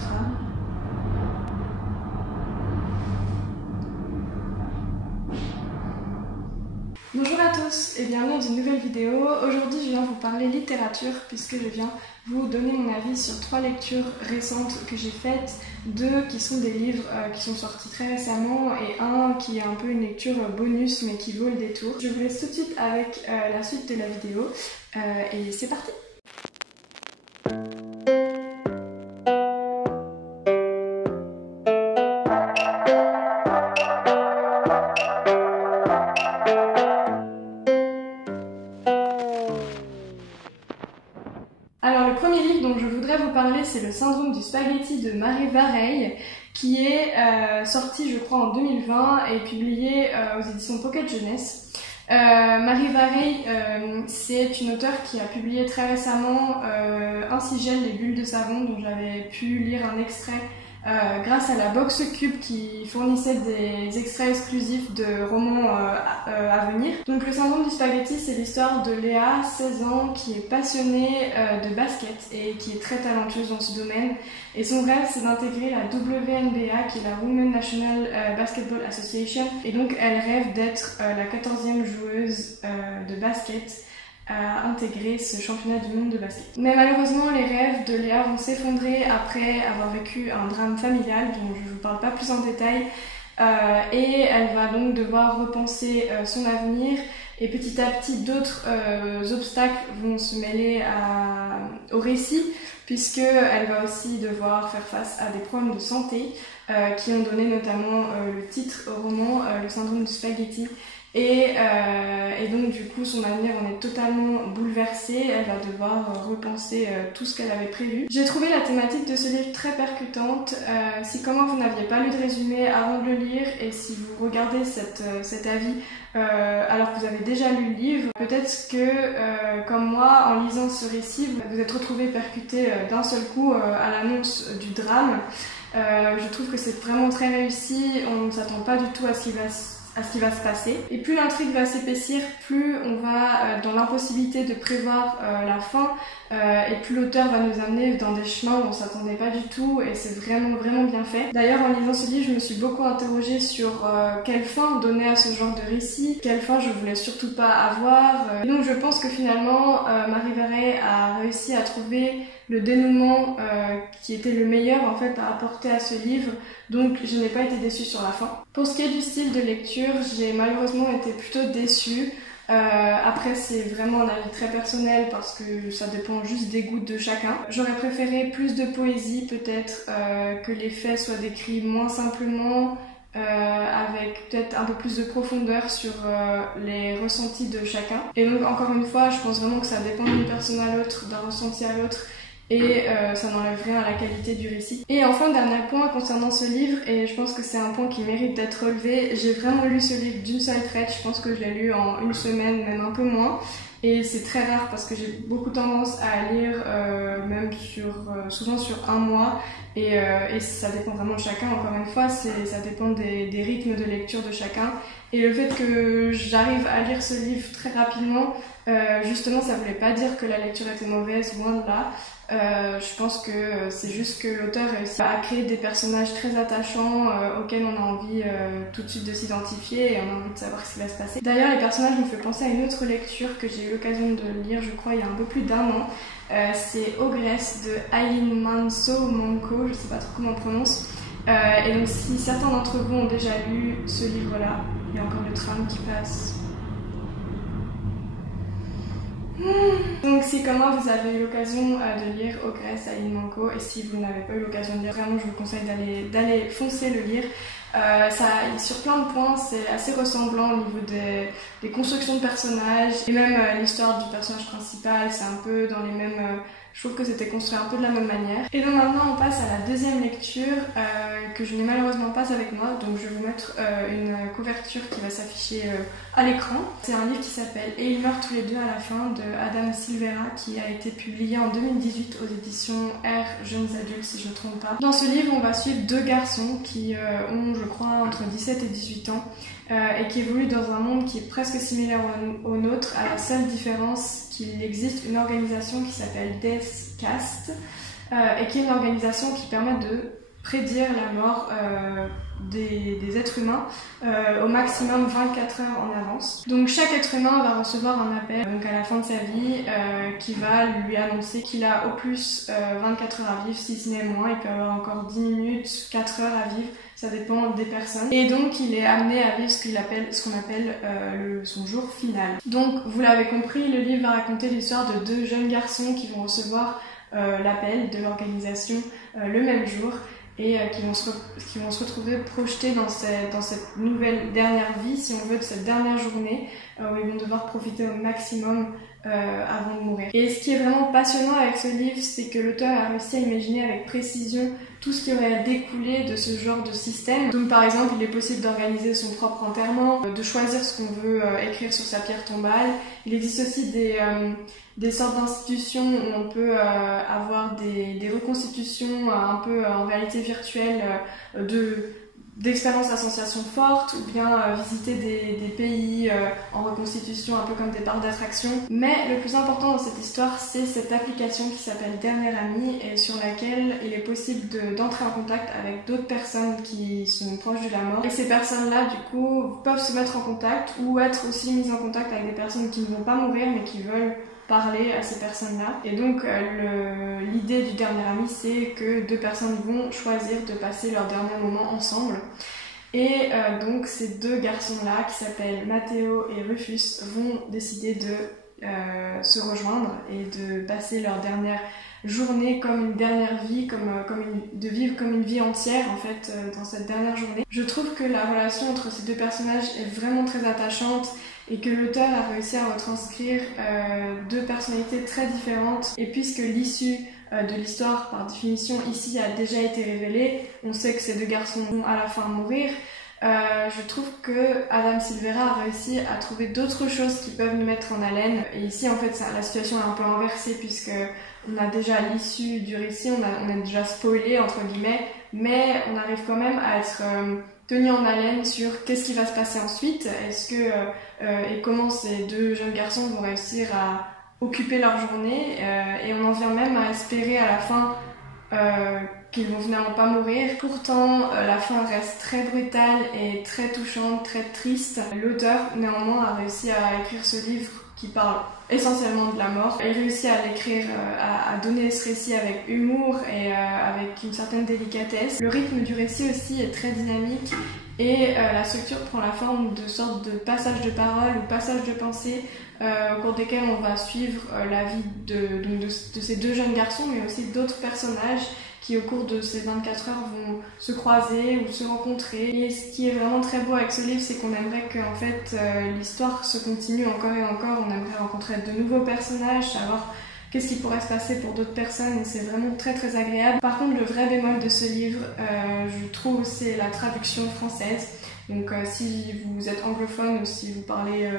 tram. Bonjour à tous et bienvenue dans une nouvelle vidéo. Aujourd'hui je viens vous parler littérature puisque je viens vous donner mon avis sur 3 lectures récentes que j'ai faites, 2 qui sont des livres qui sont sortis très récemment et un qui est un peu une lecture bonus mais qui vaut le détour. Je vous laisse tout de suite avec la suite de la vidéo et c'est parti. Alors le premier livre dont je voudrais vous parler, c'est Le syndrome du spaghetti de Mary Varey, qui est sorti je crois en 2020 et publié aux éditions Pocket Jeunesse. Mary Varey, c'est une auteure qui a publié très récemment Ainsi gèlent les bulles de savon, dont j'avais pu lire un extrait grâce à la Box Cube qui fournissait des extraits exclusifs de romans à venir. Donc le syndrome du spaghetti, c'est l'histoire de Léa, 16 ans, qui est passionnée de basket et qui est très talentueuse dans ce domaine. Et son rêve, c'est d'intégrer la WNBA, qui est la Women's National Basketball Association. Et donc elle rêve d'être la 14e joueuse de basket à intégrer ce championnat du monde de basket. Mais malheureusement, les rêves de Léa vont s'effondrer après avoir vécu un drame familial dont je ne vous parle pas plus en détail. Et elle va donc devoir repenser son avenir. Et petit à petit, d'autres obstacles vont se mêler au récit, puisqu'elle va aussi devoir faire face à des problèmes de santé qui ont donné notamment le titre au roman, Le syndrome du spaghetti. Et donc du coup son avenir en est totalement bouleversé, elle va devoir repenser tout ce qu'elle avait prévu. J'ai trouvé la thématique de ce livre très percutante. Si comment vous n'aviez pas lu de résumé avant de le lire et si vous regardez cet avis alors que vous avez déjà lu le livre, peut-être que comme moi en lisant ce récit vous êtes retrouvé percuté d'un seul coup à l'annonce du drame. Je trouve que c'est vraiment très réussi, on ne s'attend pas du tout à ce qui va se passer. Et plus l'intrigue va s'épaissir, plus on va dans l'impossibilité de prévoir la fin et plus l'auteur va nous amener dans des chemins où on s'attendait pas du tout et c'est vraiment bien fait. D'ailleurs en lisant ce livre, je me suis beaucoup interrogée sur quelle fin donner à ce genre de récit, quelle fin je voulais surtout pas avoir. Et donc je pense que finalement Mary Varey a réussi à trouver le dénouement qui était le meilleur en fait à apporter à ce livre, donc je n'ai pas été déçue sur la fin. Pour ce qui est du style de lecture, j'ai malheureusement été plutôt déçue. Après c'est vraiment un avis très personnel parce que ça dépend juste des goûts de chacun. J'aurais préféré plus de poésie peut-être, que les faits soient décrits moins simplement, avec peut-être un peu plus de profondeur sur les ressentis de chacun. Et donc encore une fois, je pense vraiment que ça dépend d'une personne à l'autre, d'un ressenti à l'autre. Et ça n'enlève rien à la qualité du récit. Et enfin, dernier point concernant ce livre, et je pense que c'est un point qui mérite d'être relevé, j'ai vraiment lu ce livre d'une seule traite, je pense que je l'ai lu en une semaine, même un peu moins. Et c'est très rare parce que j'ai beaucoup tendance à lire même souvent sur un mois et ça dépend vraiment de chacun, encore une fois, ça dépend des rythmes de lecture de chacun. Et le fait que j'arrive à lire ce livre très rapidement, justement ça voulait pas dire que la lecture était mauvaise, loin de là. Je pense que c'est juste que l'auteur réussit à créer des personnages très attachants auxquels on a envie tout de suite de s'identifier et on a envie de savoir ce qui va se passer. D'ailleurs les personnages me font penser à une autre lecture que j'ai eu l'occasion de lire je crois il y a un peu plus d'1 an. C'est Ogress de Aileen Manso, je sais pas trop comment on prononce. Et donc si certains d'entre vous ont déjà lu ce livre là, il y a encore le tram qui passe. Donc si comme moi vous avez eu l'occasion de lire Ogress d'Aileen Manso et si vous n'avez pas eu l'occasion de lire, vraiment je vous conseille d'aller foncer le lire. Sur plein de points c'est assez ressemblant au niveau des constructions de personnages et même l'histoire du personnage principal, c'est un peu dans les mêmes... je trouve que c'était construit un peu de la même manière. Et donc maintenant on passe à la deuxième lecture que je n'ai malheureusement pas avec moi, donc je vais vous mettre une couverture qui va s'afficher à l'écran. C'est un livre qui s'appelle Et ils meurent tous les deux à la fin de Adam Silvera qui a été publié en 2018 aux éditions R Jeunes Adultes si je ne me trompe pas. Dans ce livre on va suivre 2 garçons qui ont je crois entre 17 et 18 ans et qui évoluent dans un monde qui est presque similaire au nôtre, à la seule différence qu'il existe une organisation qui s'appelle Death Caste et qui est une organisation qui permet de prédire la mort des êtres humains au maximum 24 heures en avance. Donc chaque être humain va recevoir un appel donc à la fin de sa vie qui va lui annoncer qu'il a au plus 24 heures à vivre, si ce n'est moins. Il peut avoir encore 10 minutes, 4 heures à vivre, ça dépend des personnes. Et donc il est amené à vivre ce qu'on appelle son jour final. Donc vous l'avez compris, le livre va raconter l'histoire de deux jeunes garçons qui vont recevoir l'appel de l'organisation le même jour et qui vont se retrouver projetés dans cette nouvelle dernière vie, si on veut, de cette dernière journée, où ils vont devoir profiter au maximum avant de mourir. Et ce qui est vraiment passionnant avec ce livre, c'est que l'auteur a réussi à imaginer avec précision tout ce qui aurait découlé de ce genre de système. Donc par exemple, il est possible d'organiser son propre enterrement, de choisir ce qu'on veut écrire sur sa pierre tombale. Il existe aussi des sortes d'institutions où on peut avoir des reconstitutions un peu en réalité virtuelle d'expériences à sensations fortes, ou bien visiter des pays en reconstitution un peu comme des parcs d'attractions. Mais le plus important dans cette histoire, c'est cette application qui s'appelle Dernier Ami et sur laquelle il est possible d'entrer en contact avec d'autres personnes qui sont proches de la mort. Et ces personnes-là, du coup, peuvent se mettre en contact ou être aussi mises en contact avec des personnes qui ne vont pas mourir mais qui veulent parler à ces personnes-là. Et donc l'idée du Dernier Ami, c'est que deux personnes vont choisir de passer leur dernier moment ensemble. Et donc ces deux garçons-là, qui s'appellent Matteo et Rufus, vont décider de se rejoindre et de passer leur dernière journée comme une dernière vie, de vivre comme une vie entière en fait dans cette dernière journée. Je trouve que la relation entre ces deux personnages est vraiment très attachante et que l'auteur a réussi à retranscrire deux personnalités très différentes. Et puisque l'issue de l'histoire, par définition, ici a déjà été révélée, on sait que ces deux garçons vont à la fin mourir. Je trouve que Adam Silvera a réussi à trouver d'autres choses qui peuvent nous mettre en haleine. Et ici, en fait, la situation est un peu inversée puisque on a déjà l'issue du récit, on est déjà spoilé entre guillemets, mais on arrive quand même à être tenu en haleine sur qu'est-ce qui va se passer ensuite, et comment ces deux jeunes garçons vont réussir à occuper leur journée, et on en vient même à espérer à la fin qu'ils vont finalement pas mourir. Pourtant, la fin reste très brutale et très touchante, très triste. L'auteur, néanmoins, a réussi à écrire ce livre qui parle essentiellement de la mort. Il réussit à l'écrire, à donner ce récit avec humour et avec une certaine délicatesse. Le rythme du récit aussi est très dynamique et la structure prend la forme de sortes de passages de paroles ou passages de pensée au cours desquels on va suivre la vie de ces deux jeunes garçons, mais aussi d'autres personnages qui au cours de ces 24 heures vont se croiser ou se rencontrer. Et ce qui est vraiment très beau avec ce livre, c'est qu'on aimerait que en fait, l'histoire se continue encore et encore. On aimerait rencontrer de nouveaux personnages, savoir qu'est-ce qui pourrait se passer pour d'autres personnes, et c'est vraiment très très agréable. Par contre, le vrai bémol de ce livre, je trouve, c'est la traduction française. Donc si vous êtes anglophone ou si vous parlez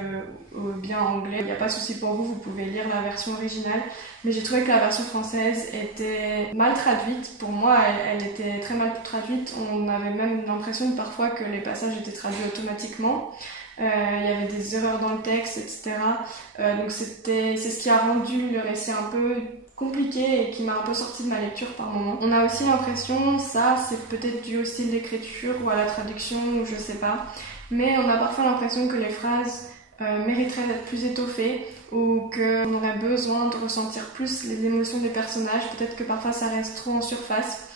bien anglais, il n'y a pas de souci pour vous, vous pouvez lire la version originale. Mais j'ai trouvé que la version française était mal traduite. Pour moi, elle était très mal traduite. On avait même l'impression parfois que les passages étaient traduits automatiquement. Il y avait des erreurs dans le texte, etc. Donc c'est ce qui a rendu le récit un peu compliqué et qui m'a un peu sorti de ma lecture par moment. On a aussi l'impression, ça c'est peut-être dû au style d'écriture ou à la traduction ou je sais pas, mais on a parfois l'impression que les phrases mériteraient d'être plus étoffées ou qu'on aurait besoin de ressentir plus les émotions des personnages. Peut-être que parfois ça reste trop en surface.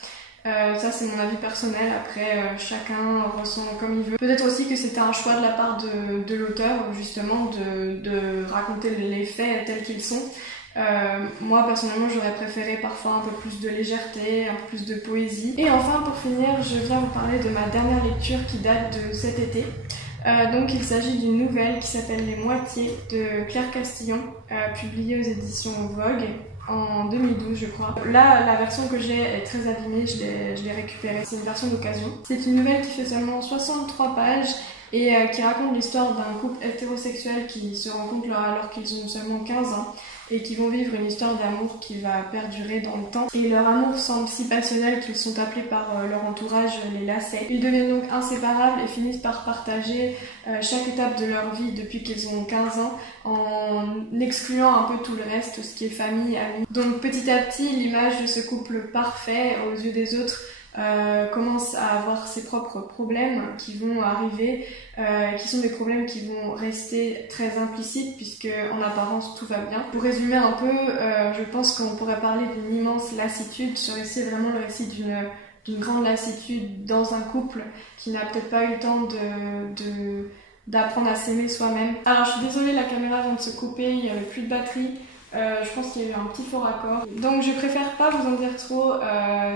Ça c'est mon avis personnel, après chacun ressent comme il veut. Peut-être aussi que c'était un choix de la part de l'auteur justement de raconter les faits tels qu'ils sont. Moi personnellement j'aurais préféré parfois un peu plus de légèreté, un peu plus de poésie. Et enfin pour finir, je viens vous parler de ma dernière lecture qui date de cet été. Donc il s'agit d'une nouvelle qui s'appelle Les Moitiés de Claire Castillon, publiée aux éditions Vogue en 2012 je crois. Là la version que j'ai est très abîmée, je l'ai récupérée, c'est une version d'occasion. C'est une nouvelle qui fait seulement 63 pages et qui raconte l'histoire d'un couple hétérosexuel qui se rencontre alors qu'ils ont seulement 15 ans. et qui vont vivre une histoire d'amour qui va perdurer dans le temps. Et leur amour semble si passionnel qu'ils sont appelés par leur entourage les lacets. Ils deviennent donc inséparables et finissent par partager chaque étape de leur vie depuis qu'ils ont 15 ans en excluant un peu tout le reste, tout ce qui est famille, amis. Donc petit à petit, l'image de ce couple parfait aux yeux des autres commence à avoir ses propres problèmes qui vont arriver, qui sont des problèmes qui vont rester très implicites puisque en apparence tout va bien. Pour résumer un peu, je pense qu'on pourrait parler d'une immense lassitude. Ce récit est vraiment le récit d'une grande lassitude dans un couple qui n'a peut-être pas eu le temps d'apprendre à s'aimer soi-même. Alors je suis désolée, la caméra vient de se couper, il n'y avait plus de batterie. Je pense qu'il y a eu un petit faux raccord. Donc je préfère pas vous en dire trop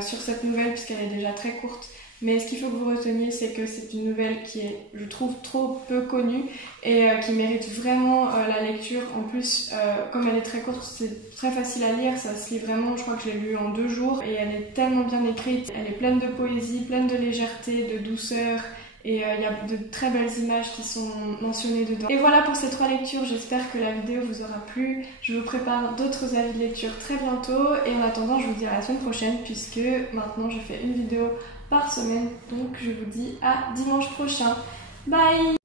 sur cette nouvelle puisqu'elle est déjà très courte. Mais ce qu'il faut que vous reteniez, c'est que c'est une nouvelle qui est, je trouve, trop peu connue et qui mérite vraiment la lecture. En plus, comme elle est très courte, c'est très facile à lire, ça se lit vraiment, je crois que je l'ai lu en 2 jours. Et elle est tellement bien écrite, elle est pleine de poésie, pleine de légèreté, de douceur. Et il y a de très belles images qui sont mentionnées dedans. Et voilà pour ces 3 lectures, j'espère que la vidéo vous aura plu. Je vous prépare d'autres avis de lecture très bientôt. Et en attendant, je vous dis à la semaine prochaine puisque maintenant je fais une vidéo par semaine. Donc je vous dis à dimanche prochain. Bye!